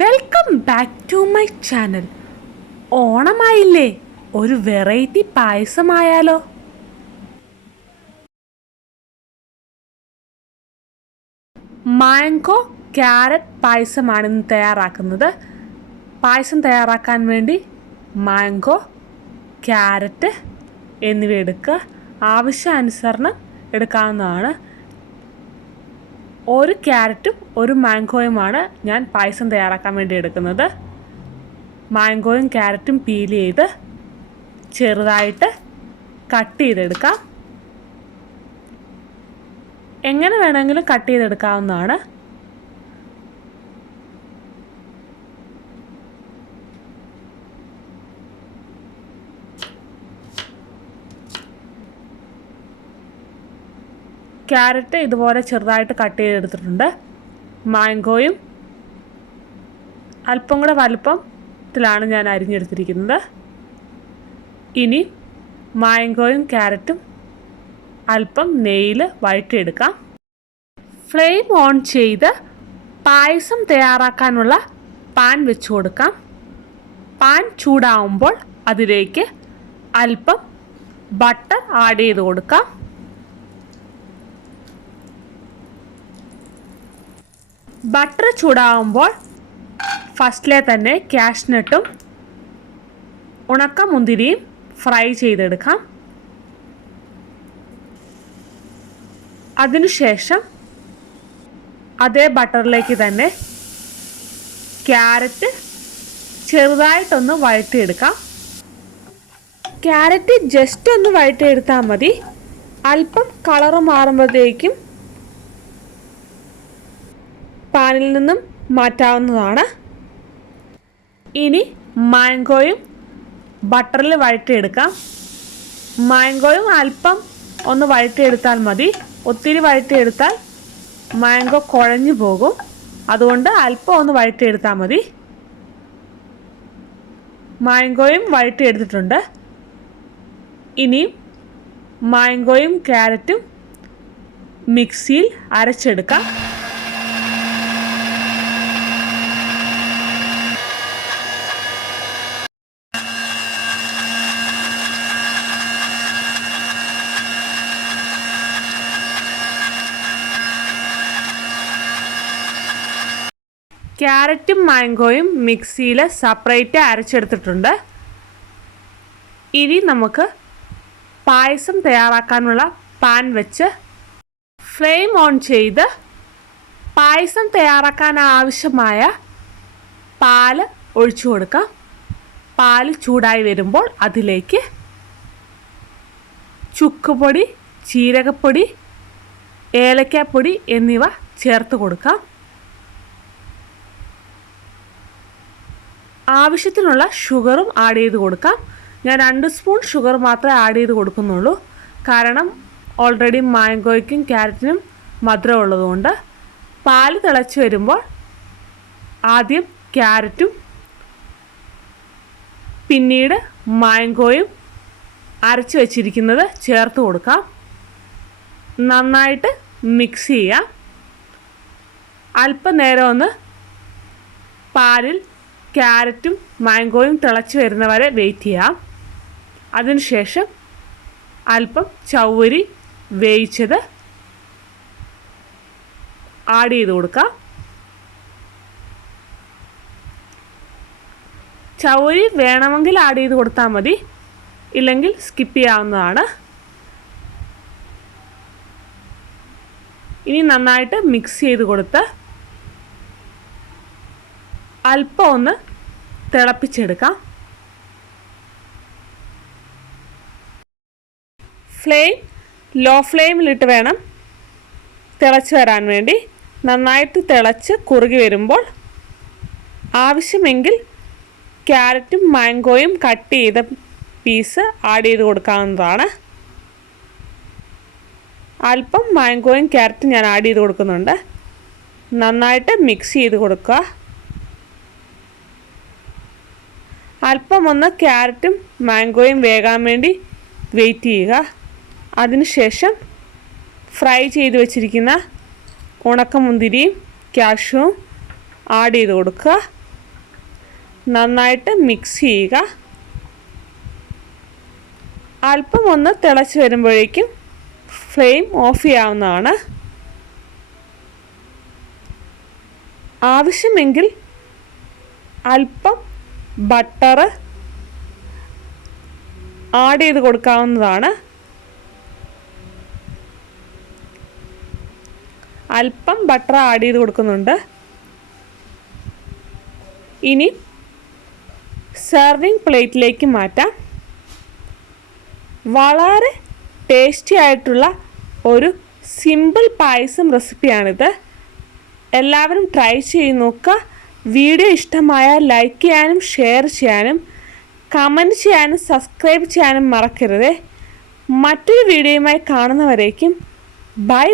Welcome back to my channel. ഓണമായില്ലേ, ഒരു variety പായസമായാലോ? Mango carrot പായസമാണ് ഇന്ന് തയ്യാറാക്കുന്നത്. പായസം തയ്യാറാക്കാൻ വേണ്ടി മാംഗോ, ക്യാരറ്റ് എന്നിവ എടുക്കുക. ആവശ്യാനുസരണം എടുക്കാവുന്നതാണ്. ഒരു ക്യാരറ്റും ഒരു മാംഗോയുമാണ് ഞാൻ പായസം തയ്യാറാക്കാൻ വേണ്ടി എടുക്കുന്നത്. മാംഗോയും ക്യാരറ്റും പീൽ ചെയ്ത് ചെറുതായിട്ട് കട്ട് ചെയ്തെടുക്കാം. എങ്ങനെ വേണമെങ്കിലും കട്ട് ചെയ്തെടുക്കാവുന്നതാണ്. ക്യാരറ്റ് ഇതുപോലെ ചെറുതായിട്ട് കട്ട് ചെയ്തെടുത്തിട്ടുണ്ട്. മാംഗോയും അല്പം കൂടെ വലുപ്പത്തിലാണ് ഞാൻ അരിഞ്ഞെടുത്തിരിക്കുന്നത്. ഇനി മാംഗോയും ക്യാരറ്റും അല്പം നെയ്യിൽ വഴറ്റിയെടുക്കാം. ഫ്ലെയിം ഓൺ ചെയ്ത് പായസം തയ്യാറാക്കാനുള്ള പാൻ വെച്ച് കൊടുക്കാം. പാൻ ചൂടാവുമ്പോൾ അതിലേക്ക് അല്പം ബട്ടർ ആഡ് ചെയ്ത് കൊടുക്കാം. ബട്ടർ ചൂടാകുമ്പോൾ ഫസ്റ്റിലെ തന്നെ കാഷ്നട്ടും ഉണക്കമുന്തിരിയും ഫ്രൈ ചെയ്തെടുക്കാം. അതിനുശേഷം അതേ ബട്ടറിലേക്ക് തന്നെ ക്യാരറ്റ് ചെറുതായിട്ടൊന്ന് വഴറ്റിയെടുക്കാം. ക്യാരറ്റ് ജസ്റ്റ് ഒന്ന് വഴറ്റിയെടുത്താൽ മതി. അല്പം കളറ് മാറുമ്പോഴത്തേക്കും പാനിൽ നിന്നും മാറ്റാവുന്നതാണ്. ഇനി മാംഗോയും ബട്ടറിൽ വഴറ്റിയെടുക്കാം. മാംഗോയും അല്പം ഒന്ന് വഴറ്റിയെടുത്താൽ മതി. ഒത്തിരി വഴറ്റിയെടുത്താൽ മാംഗോ കുഴഞ്ഞു പോകും. അതുകൊണ്ട് അല്പം ഒന്ന് വഴറ്റിയെടുത്താൽ മതി. മാംഗോയും വഴറ്റിയെടുത്തിട്ടുണ്ട്. ഇനി മാംഗോയും ക്യാരറ്റും മിക്സിയിൽ അരച്ചെടുക്കാം. ക്യാരറ്റും മാംഗോയും മിക്സിയിൽ സെപ്പറേറ്റ് അരച്ചെടുത്തിട്ടുണ്ട്. ഇനി നമുക്ക് പായസം തയ്യാറാക്കാനുള്ള പാൻ വെച്ച് ഫ്ലെയിം ഓൺ ചെയ്ത് പായസം തയ്യാറാക്കാൻ ആവശ്യമായ പാല് ഒഴിച്ചു കൊടുക്കാം. പാല് ചൂടായി വരുമ്പോൾ അതിലേക്ക് ചുക്കുപൊടി, ജീരകപ്പൊടി, ഏലക്കാപ്പൊടി എന്നിവ ചേർത്ത് കൊടുക്കാം. ആവശ്യത്തിനുള്ള ഷുഗറും ആഡ് ചെയ്ത് കൊടുക്കാം. ഞാൻ 2 സ്പൂൺ ഷുഗർ മാത്രമേ ആഡ് ചെയ്ത് കൊടുക്കുന്നുള്ളൂ. കാരണം ഓൾറെഡി മാംഗോയ്ക്കും ക്യാരറ്റിനും മധുരം ഉള്ളതുകൊണ്ട്. പാല് തിളച്ച് വരുമ്പോൾ ആദ്യം ക്യാരറ്റും പിന്നീട് മാംഗോയും അരച്ച് വെച്ചിരിക്കുന്നത് ചേർത്ത് കൊടുക്കാം. നന്നായിട്ട് മിക്സ് ചെയ്യാം. അല്പനേരം ഒന്ന് പാലിൽ ക്യാരറ്റും മാംഗോയും തിളച്ച് വരുന്നവരെ വെയിറ്റ് ചെയ്യാം. അതിനുശേഷം അല്പം ചൗവരി വേവിച്ചത് ആഡ് ചെയ്ത് കൊടുക്കാം. ചൗവരി വേണമെങ്കിൽ ആഡ് ചെയ്ത് കൊടുത്താൽ മതി, ഇല്ലെങ്കിൽ സ്കിപ്പ് ചെയ്യാവുന്നതാണ്. ഇനി നന്നായിട്ട് മിക്സ് ചെയ്ത് കൊടുത്ത് അല്പം ഒന്ന് തിളപ്പിച്ചെടുക്കാം. ഫ്ലെയിം ലോ ഫ്ലെയിമിലിട്ട് വേണം തിളച്ച് വരാൻ വേണ്ടി. നന്നായിട്ട് തിളച്ച് കുറുകി വരുമ്പോൾ ആവശ്യമെങ്കിൽ ക്യാരറ്റും മാംഗോയും കട്ട് ചെയ്ത പീസ് ആഡ് ചെയ്ത് കൊടുക്കാവുന്നതാണ്. അല്പം മാംഗോയും ക്യാരറ്റും ഞാൻ ആഡ് ചെയ്ത് കൊടുക്കുന്നുണ്ട്. നന്നായിട്ട് മിക്സ് ചെയ്ത് കൊടുക്കുക. അല്പം ഒന്ന് ക്യാരറ്റും മാംഗോയും വേകാൻ വേണ്ടി വെയിറ്റ് ചെയ്യുക. അതിനുശേഷം ഫ്രൈ ചെയ്ത് വെച്ചിരിക്കുന്ന ഉണക്കമുന്തിരിയും കാഷ്യൂവും ആഡ് ചെയ്ത് കൊടുക്കുക. നന്നായിട്ട് മിക്സ് ചെയ്യുക. അല്പം ഒന്ന് തിളച്ച് വരുമ്പോഴേക്കും ഫ്ലെയിം ഓഫ് ചെയ്യാവുന്നതാണ്. ആവശ്യമെങ്കിൽ അല്പം ബട്ടർ ആഡ് ചെയ്ത് കൊടുക്കാവുന്നതാണ്. അല്പം ബട്ടർ ആഡ് ചെയ്ത് കൊടുക്കുന്നുണ്ട്. ഇനി സെർവിങ് പ്ലേറ്റിലേക്ക് മാറ്റാം. വളരെ ടേസ്റ്റി ആയിട്ടുള്ള ഒരു സിമ്പിൾ പായസം റെസിപ്പിയാണിത്. എല്ലാവരും ട്രൈ ചെയ്ത് നോക്കുക. വീഡിയോ ഇഷ്ടമായാൽ ലൈക്ക് ചെയ്യാനും ഷെയർ ചെയ്യാനും കമൻറ്റ് ചെയ്യാനും സബ്സ്ക്രൈബ് ചെയ്യാനും മറക്കരുത്. മറ്റൊരു വീഡിയോയുമായി കാണുന്നവരേക്കും ബൈ.